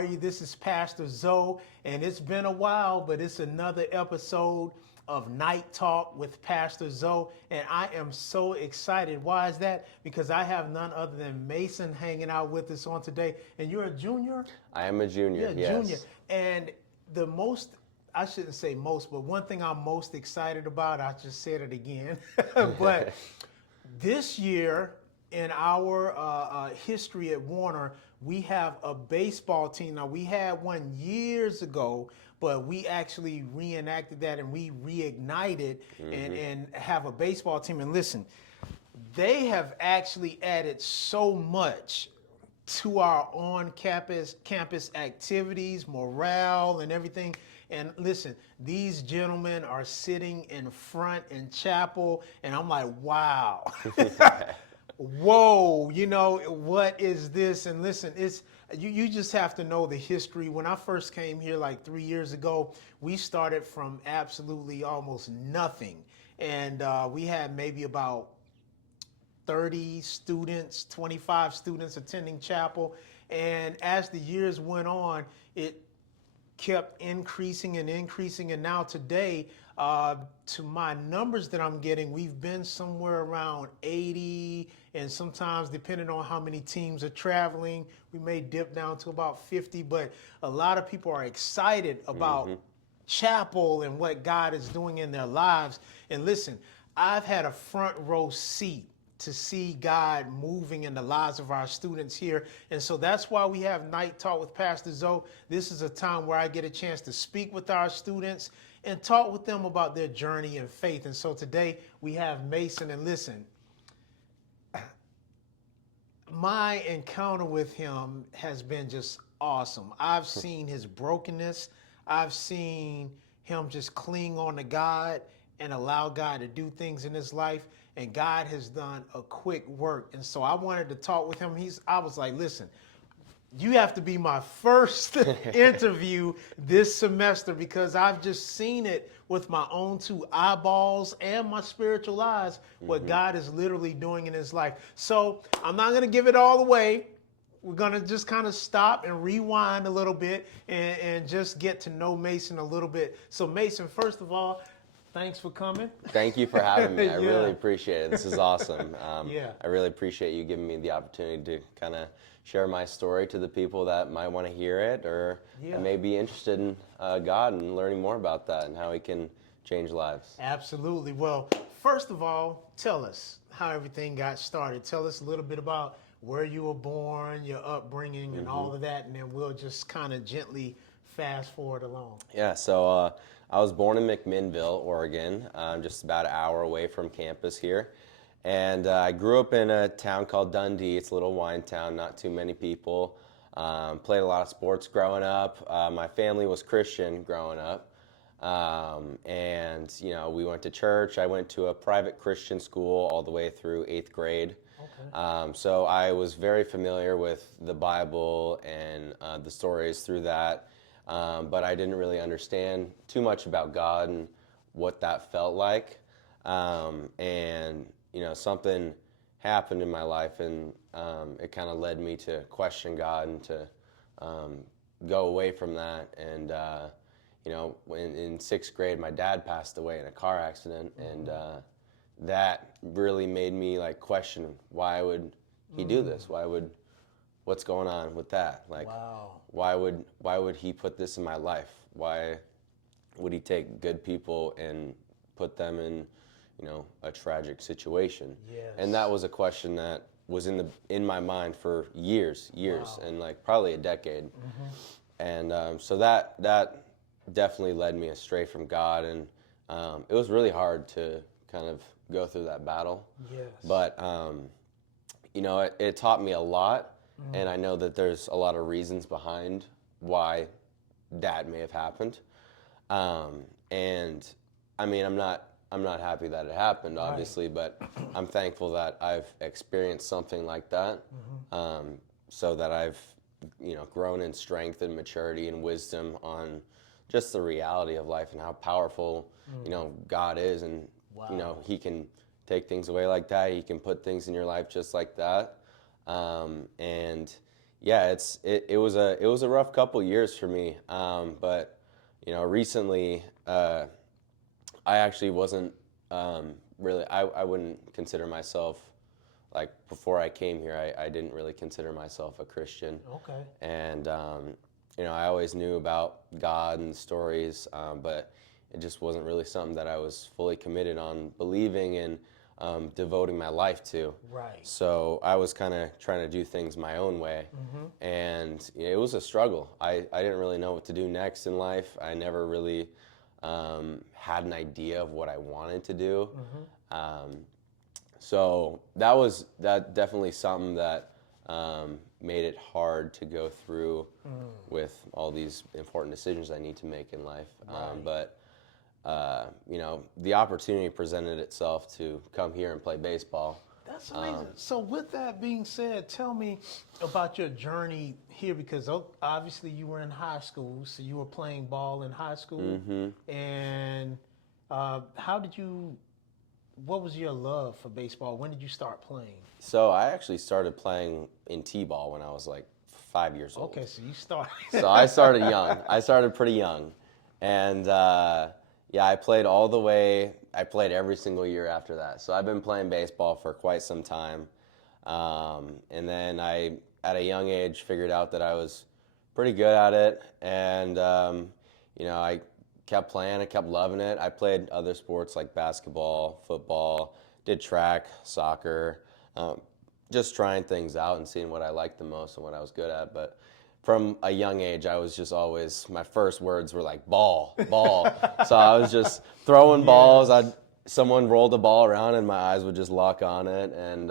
are you? This is Pastor Zoe, and it's been a while, but it's another episode of Night Talk with Pastor Zoe, and I am so excited. Why is that? Because I have none other than Mason hanging out with us on today, and you're a junior? I am a junior, Yeah, yes. junior. And the most, I shouldn't say most, but one thing I'm most excited about, I just said it again, but this year in our history at Warner, we have a baseball team. Now, we had one years ago, but we actually reenacted that and we reignited and have a baseball team. And listen, they have actually added so much to our on-campus activities, morale, and everything. And listen, these gentlemen are sitting in front in chapel, and I'm like, wow. Whoa, what is this? And listen, it's you just have to know the history. When I first came here like 3 years ago, we started from absolutely almost nothing. And we had maybe about 30 students, 25 students attending chapel. And as the years went on, it kept increasing and increasing. And now today, to my numbers that I'm getting, we've been somewhere around 80, and sometimes depending on how many teams are traveling, we may dip down to about 50. But a lot of people are excited about chapel and what God is doing in their lives. And listen, I've had a front row seat to see God moving in the lives of our students here. And so that's why we have Night Talk with Pastor Zoe. This is a time where I get a chance to speak with our students and talk with them about their journey in faith. And so today we have Mason. And listen, my encounter with him has been just awesome. I've seen his brokenness. I've seen him just cling on to God and allow God to do things in his life. And God has done a quick work. And so I wanted to talk with him. I was like, listen, you have to be my first interview this semester, because I've just seen it with my own two eyeballs and my spiritual eyes, what God is literally doing in his life. So I'm not going to give it all away. We're going to just kind of stop and rewind a little bit and just get to know Mason a little bit. So Mason, first of all, thanks for coming. Thank you for having me. I Yeah. really appreciate it. This is awesome. Yeah. I really appreciate you giving me the opportunity to kind of share my story to the people that might want to hear it or may be interested in God and learning more about that and how he can change lives. Absolutely. Well, first of all, tell us how everything got started. Tell us a little bit about where you were born, your upbringing, and all of that, and then we'll just kind of gently fast forward along. Yeah, so I was born in McMinnville, Oregon, just about an hour away from campus here. And I grew up in a town called Dundee. It's a little wine town, not too many people. Played a lot of sports growing up. My family was Christian growing up. And, we went to church. I went to a private Christian school all the way through 8th grade. Okay. So I was very familiar with the Bible and the stories through that. But I didn't really understand too much about God and what that felt like. And, something happened in my life, and it kind of led me to question God and to go away from that. And, in 6th grade, my dad passed away in a car accident, and that really made me question, why would he do this? What's going on with that? Wow. Why would he put this in my life? Why would he take good people and put them in, a tragic situation? Yes. And that was a question that was in my mind for years, Wow. and probably a decade. And so that definitely led me astray from God, and it was really hard to kind of go through that battle. Yes. But it taught me a lot. And I know that there's a lot of reasons behind why that may have happened. And I mean, I'm not happy that it happened, obviously, but I'm thankful that I've experienced something like that, so that I've, grown in strength and maturity and wisdom on just the reality of life and how powerful, God is. And, he can take things away like that. He can put things in your life just like that. And, Yeah, it was a rough couple years for me, but recently I actually wasn't really I wouldn't consider myself like before I came here. I didn't really consider myself a Christian, Okay. and I always knew about God and stories, but it just wasn't really something that I was fully committed on believing and devoting my life to. Right. So I was kind of trying to do things my own way, and it was a struggle. I didn't really know what to do next in life. I never really had an idea of what I wanted to do. So that definitely something that made it hard to go through with all these important decisions I need to make in life. Right. But the opportunity presented itself to come here and play baseball. That's amazing. So, with that being said, tell me about your journey here, because obviously you were in high school, so you were playing ball in high school. And how did you? What was your love for baseball? When did you start playing? So I actually started playing in t-ball when I was like 5 years old. Okay, so you started. So I started young. I started pretty young, and yeah, I played all the way. I played every single year after that. So I've been playing baseball for quite some time, and then I, at a young age, figured out that I was pretty good at it, and I kept playing. I kept loving it. I played other sports like basketball, football, did track, soccer, just trying things out and seeing what I liked the most and what I was good at. But from a young age, I was just always, my first words were like ball, ball. So I was just throwing balls. Someone rolled a ball around and my eyes would just lock on it. And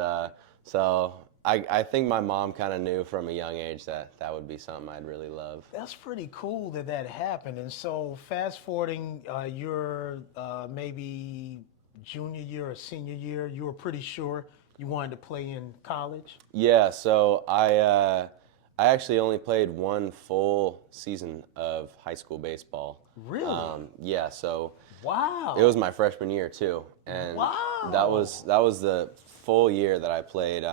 so I think my mom kind of knew from a young age that that would be something I'd really love. That's pretty cool that that happened. And so, fast forwarding, your maybe junior year or senior year, you were pretty sure you wanted to play in college. Yeah, so I actually only played one full season of high school baseball. Really? Yeah, so Wow. it was my freshman year too, and Wow. that was the full year that I played.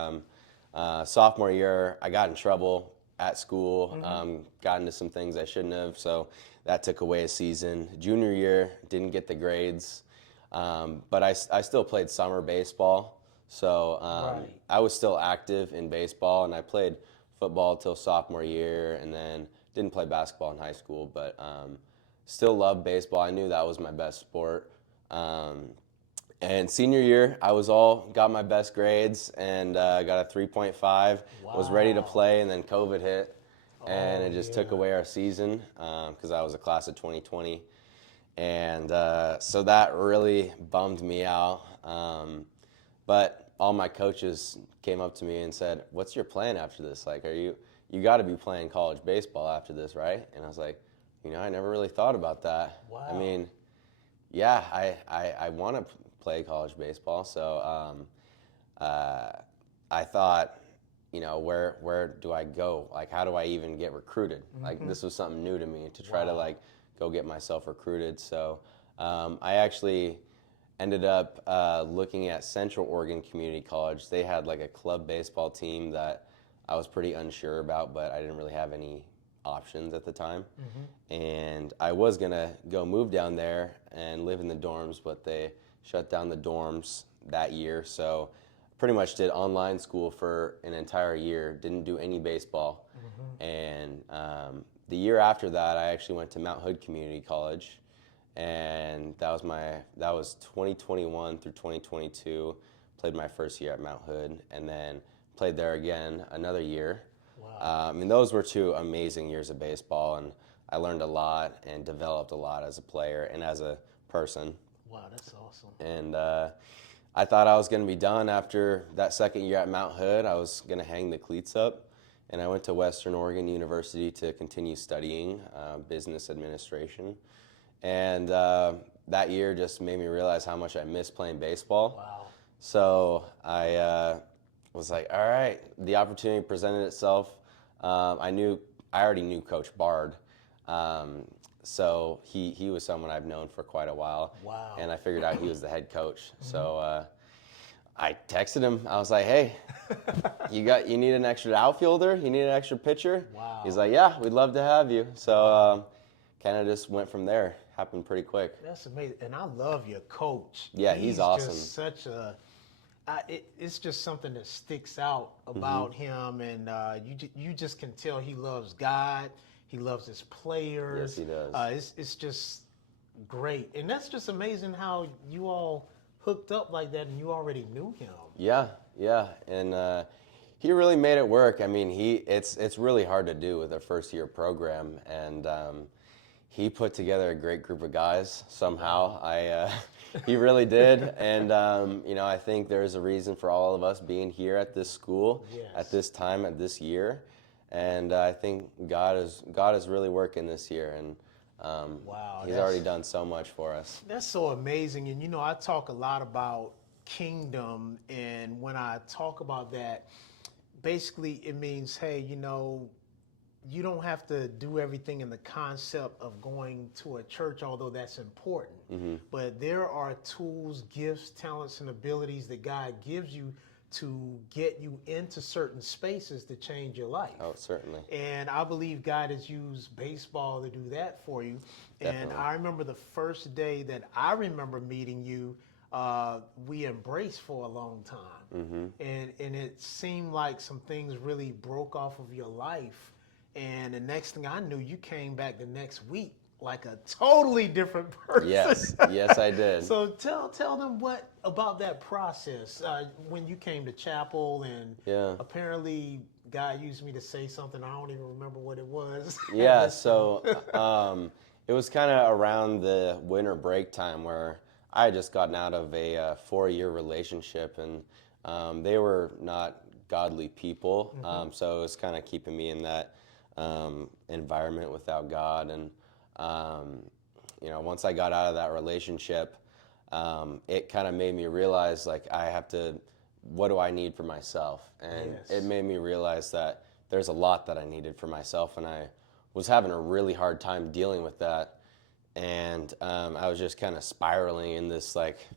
Sophomore year, I got in trouble at school, got into some things I shouldn't have, so that took away a season. Junior year, didn't get the grades, but I still played summer baseball, so Right. I was still active in baseball, and I played football till sophomore year, and then didn't play basketball in high school, but still loved baseball. I knew that was my best sport. And senior year, got my best grades and got a 3.5. Was ready to Wow. play, and then COVID hit, and it just took yeah. away our season because I was a class of 2020, and so that really bummed me out. But all my coaches came up to me and said, "What's your plan after this? Like, you got to be playing college baseball after this, right?" And I was like, I never really thought about that. Wow. I mean, yeah, I want to play college baseball, so I thought, where do I go? Like, how do I even get recruited? Like, this was something new to me to try to like go get myself recruited. So I actually ended up looking at Central Oregon Community College. They had like a club baseball team that I was pretty unsure about, but I didn't really have any options at the time. And I was gonna go move down there and live in the dorms, but they shut down the dorms that year. So pretty much did online school for an entire year, didn't do any baseball. And the year after that, I actually went to Mount Hood Community College, and that was 2021 through 2022. Played my first year at Mount Hood, and then played there again another year. Wow. And those were 2 amazing years of baseball, and I learned a lot and developed a lot as a player and as a person. Wow, that's awesome. And I thought I was going to be done after that second year at Mount Hood. I was going to hang the cleats up, and I went to Western Oregon University to continue studying business administration. And that year just made me realize how much I miss playing baseball. Wow. So I was like, all right, the opportunity presented itself. I already knew Coach Bard, so he was someone I've known for quite a while. Wow. And I figured out he was the head coach. So I texted him. I was like, "Hey, you need an extra outfielder? You need an extra pitcher?" Wow. He's like, "Yeah, we'd love to have you." So kind of just went from there. Happened pretty quick. That's amazing. And I love your coach. Yeah, he's awesome. Just such a. It's just something that sticks out about him, and you just can tell he loves God. He loves his players. Yes, he does. It's just great, and that's just amazing how you all hooked up like that, and you already knew him. Yeah, yeah, and he really made it work. I mean, it's really hard to do with a first year program, and he put together a great group of guys somehow. He really did, and I think there's a reason for all of us being here at this school at this time, at this year, and I think God is really working this year, and Wow, He's already done so much for us. That's so amazing. And I talk a lot about kingdom, and when I talk about that, basically it means, hey, you don't have to do everything in the concept of going to a church, although that's important. But there are tools, gifts, talents, and abilities that God gives you to get you into certain spaces to change your life. Oh, certainly. And I believe God has used baseball to do that for you. Definitely. And I remember the first day that I remember meeting you, we embraced for a long time. And it seemed like some things really broke off of your life. And the next thing I knew, you came back the next week like a totally different person. Yes, I did. So tell them what about that process when you came to chapel, and apparently God used me to say something. I don't even remember what it was. Yeah, so it was kind of around the winter break time where I had just gotten out of a 4-year relationship, and they were not godly people. So it was kind of keeping me in that environment without God. And once I got out of that relationship, it kind of made me realize, like, what do I need for myself? And it made me realize that there's a lot that I needed for myself, and I was having a really hard time dealing with that. And I was just kind of spiraling in this, like,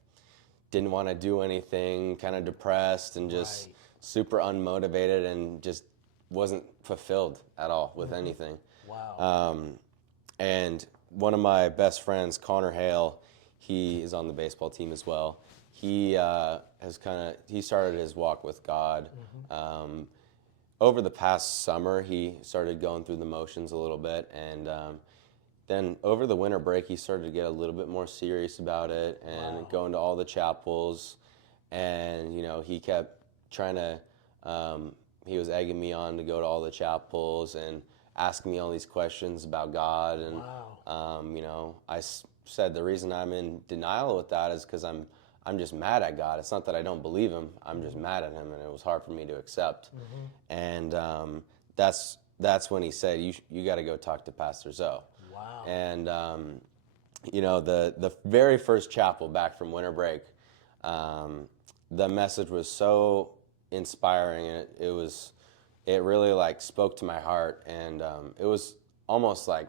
didn't want to do anything, kind of depressed and just super unmotivated, and just wasn't fulfilled at all with anything. Wow. And one of my best friends, Connor Hale, he is on the baseball team as well. He he started his walk with God. Over the past summer, he started going through the motions a little bit, and then over the winter break, he started to get a little bit more serious about it and going to all the chapels. And he kept trying to. He was egging me on to go to all the chapels and asking me all these questions about God. And I said the reason I'm in denial with that is because I'm just mad at God. It's not that I don't believe him. I'm just mad at him, and it was hard for me to accept. And that's when he said, you got to go talk to Pastor Zoe. Wow. And the very first chapel back from winter break, the message was so inspiring, and it really, like, spoke to my heart. And it was almost like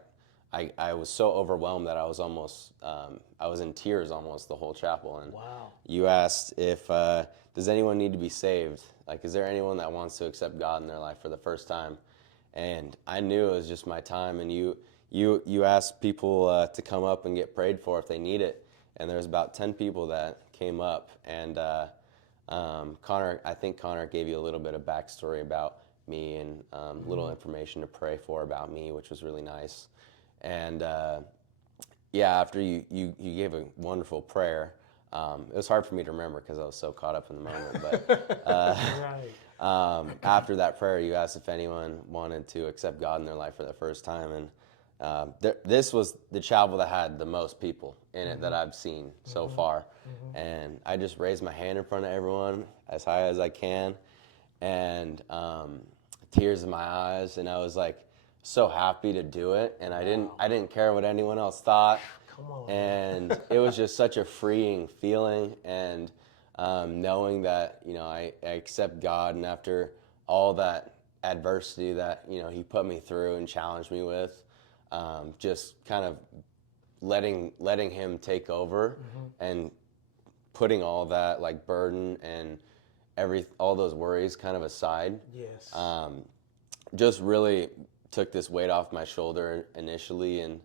I was so overwhelmed that I was almost I was in tears almost the whole chapel. And you asked if does anyone need to be saved? Like, is there anyone that wants to accept God in their life for the first time? And I knew it was just my time. And you asked people to come up and get prayed for if they need it. And there was about 10 people that came up. And I think Connor gave you a little bit of backstory about me, and little information to pray for about me, which was really nice. And after you gave a wonderful prayer, it was hard for me to remember because I was so caught up in the moment. But after that prayer, you asked if anyone wanted to accept God in their life for the first time. And this was the chapel that had the most people in it that I've seen so far. And I just raised my hand in front of everyone as high as I can, and tears in my eyes, and I was like so happy to do it. And I didn't care what anyone else thought. Come on. And it was just such a freeing feeling, and knowing that I accept God, and after all that adversity that he put me through and challenged me with, just kind of letting him take over and putting all that like burden and all those worries kind of aside, Yes. just really took this weight off my shoulder initially, and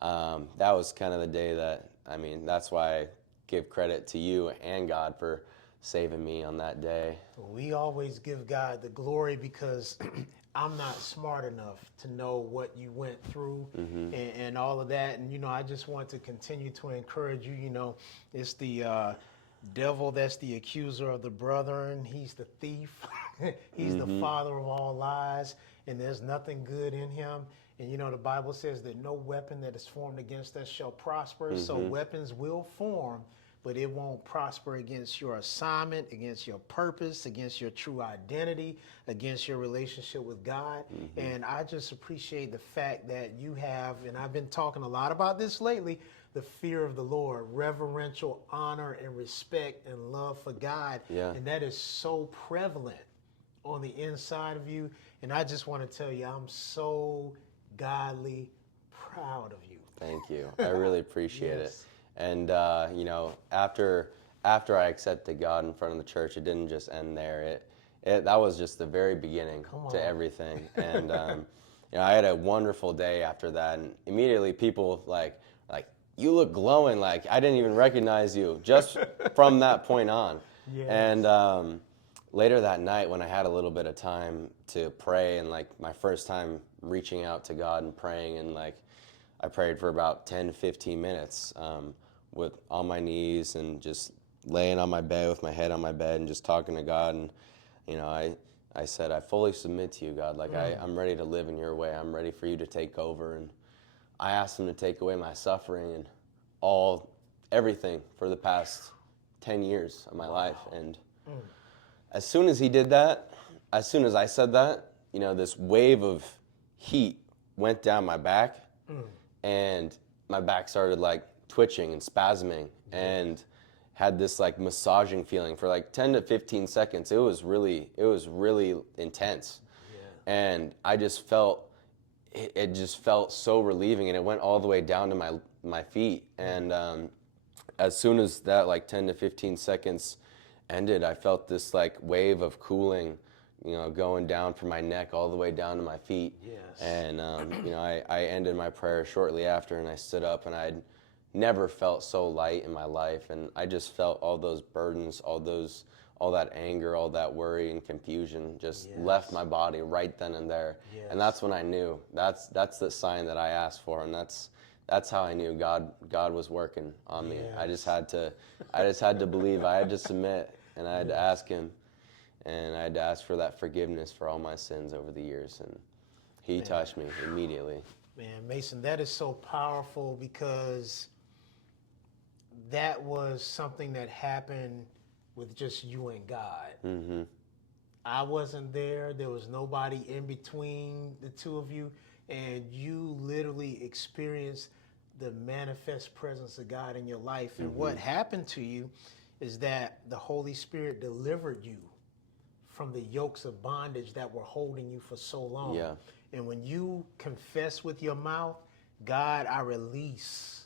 that was kind of the day that, I mean, that's why I give credit to you and God for saving me on that day. We always give God the glory because I'm not smart enough to know what you went through and all of that. And, you know, I just want to continue to encourage you. You know, it's the devil that's the accuser of the brethren. He's the thief. He's the father of all lies, and there's nothing good in him. And, you know, the Bible says that no weapon that is formed against us shall prosper. So weapons will form, but it won't prosper against your assignment, against your purpose, against your true identity, against your relationship with God. And I just appreciate the fact that you have, and I've been talking a lot about this lately, the fear of the Lord, reverential honor and respect and love for God. Yeah. And that is so prevalent on the inside of you. And I just want to tell you, I'm so godly proud of you. Thank you. I really appreciate it. Yes. And, you know, after I accepted God in front of the church, it didn't just end there. That was just the very beginning to everything. And, you know, I had a wonderful day after that. And immediately people like, you look glowing. Like, I didn't even recognize you just from that point on. Yes. And later that night when I had a little bit of time to pray, and like my first time reaching out to God and praying, and like I prayed for about 10 to 15 minutes with on my knees and just laying on my bed with my head on my bed and just talking to God. And, you know, I said, I fully submit to you, God. Like, I'm ready to live in your way. I'm ready for you to take over. And I asked him to take away my suffering and everything for the past 10 years of my life. And as soon as he did that, as soon as I said that, you know, this wave of heat went down my back, and my back started like twitching and spasming, and had this like massaging feeling for like 10 to 15 seconds. It was really intense. Yeah. And I just felt, it just felt so relieving, and it went all the way down to my feet. And as soon as that like 10 to 15 seconds ended, I felt this like wave of cooling, you know, going down from my neck all the way down to my feet. Yes. And, you know, I ended my prayer shortly after, and I stood up, and I'd never felt so light in my life. And I just felt all those burdens, all that anger, all that worry and confusion just left my body right then and there. Yes. And that's when I knew, that's the sign that I asked for. And that's how I knew God was working on me. Yes. I just had to believe. I had to submit, and I had to ask him. And I had to ask for that forgiveness for all my sins over the years. And he touched me immediately. Man, Mason, that is so powerful, because that was something that happened with just you and God. Mm-hmm. I wasn't there. There was nobody in between the two of you. And you literally experienced the manifest presence of God in your life. And what happened to you is that the Holy Spirit delivered you from the yokes of bondage that were holding you for so long. Yeah. And when you confess with your mouth, God, I release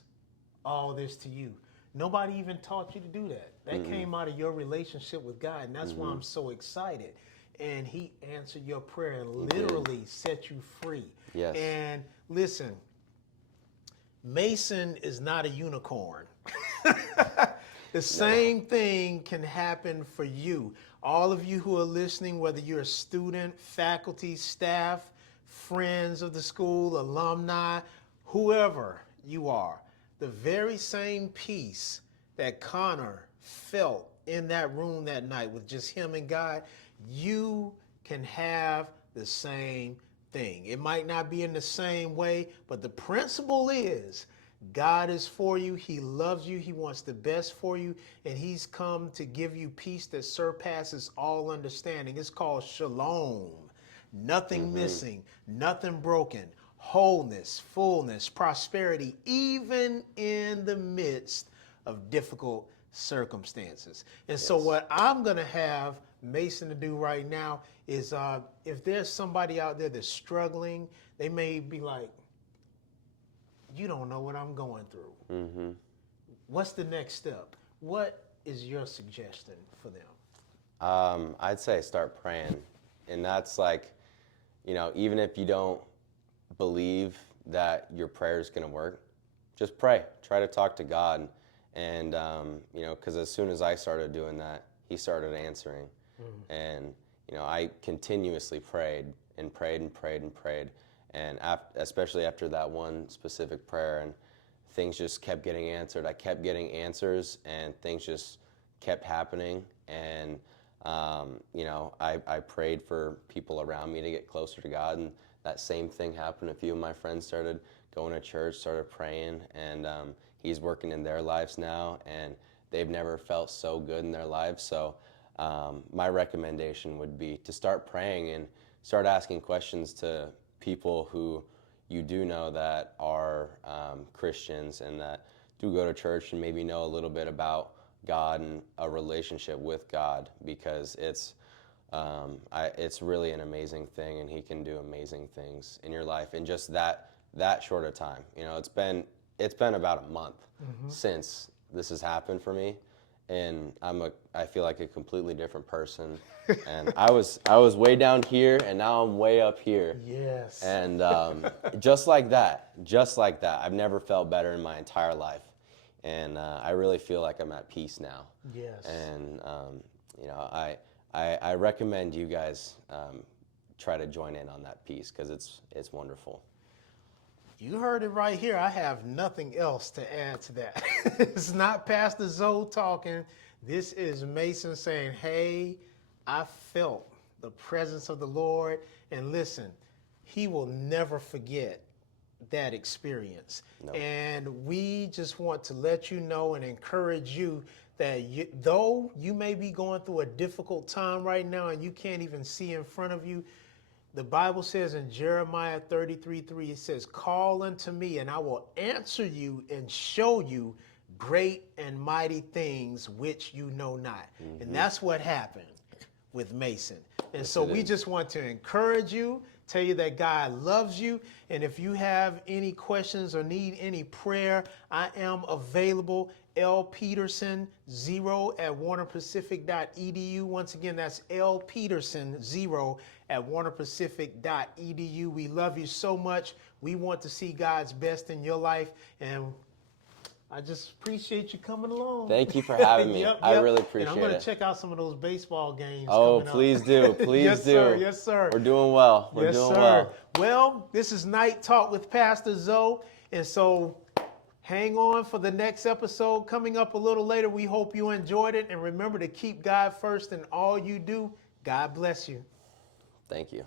all this to you. Nobody even taught you to do that. That came out of your relationship with God. And that's why I'm so excited. And he answered your prayer and literally set you free. Yes. And listen, Mason is not a unicorn. The same thing can happen for you. All of you who are listening, whether you're a student, faculty, staff, friends of the school, alumni, whoever you are, the very same peace that Connor felt in that room that night with just him and God, you can have the same thing. It might not be in the same way, but the principle is God is for you. He loves you. He wants the best for you. And he's come to give you peace that surpasses all understanding. It's called shalom. Nothing missing, nothing broken, wholeness, fullness, prosperity, even in the midst of difficult circumstances. And so what I'm going to have Mason to do right now is if there's somebody out there that's struggling, they may be like, you don't know what I'm going through. What's the next step? What is your suggestion for them? I'd say start praying. And that's like, even if you don't believe that your prayer is going to work, just pray. Try to talk to God. And, because as soon as I started doing that, he started answering. And, I continuously prayed and prayed and prayed and prayed. And especially after that one specific prayer, and things just kept getting answered. I kept getting answers, and things just kept happening. And, I prayed for people around me to get closer to God, and that same thing happened. A few of my friends started going to church, started praying, and he's working in their lives now, and they've never felt so good in their lives. So my recommendation would be to start praying and start asking questions to people who you do know that are Christians and that do go to church and maybe know a little bit about God and a relationship with God, because it's really an amazing thing, and he can do amazing things in your life in just that short of time. It's been about a month since this has happened for me, and I feel like a completely different person. And I was way down here, and now I'm way up here. Yes. And just like that, I've never felt better in my entire life. And I really feel like I'm at peace now. Yes. And I recommend you guys try to join in on that peace, because it's wonderful. You heard it right here. I have nothing else to add to that. It's not Pastor Zoe talking. This is Mason saying, hey, I felt the presence of the Lord. And listen, he will never forget that experience. No. And we just want to let you know and encourage you that though you may be going through a difficult time right now and you can't even see in front of you, the Bible says in Jeremiah 33:3, it says, call unto me and I will answer you and show you great and mighty things which you know not. And that's what happened with Mason. And Yes, so we just want to encourage you, tell you that God loves you. And if you have any questions or need any prayer, I am available. lpeterson0@warnerpacific.edu. Once again, that's lpeterson0@warnerpacific.edu. We love you so much. We want to see God's best in your life. And I just appreciate you coming along. Thank you for having me. Yep, I yep. really appreciate it. And I'm going to check out some of those baseball games. Oh, coming please up. do. Please Yes, do. Sir. Yes, sir. We're doing well. We're Yes, doing sir. well. Well, this is Night Talk with Pastor Zoe. And so hang on for the next episode coming up a little later. We hope you enjoyed it. And remember to keep God first in all you do. God bless you. Thank you.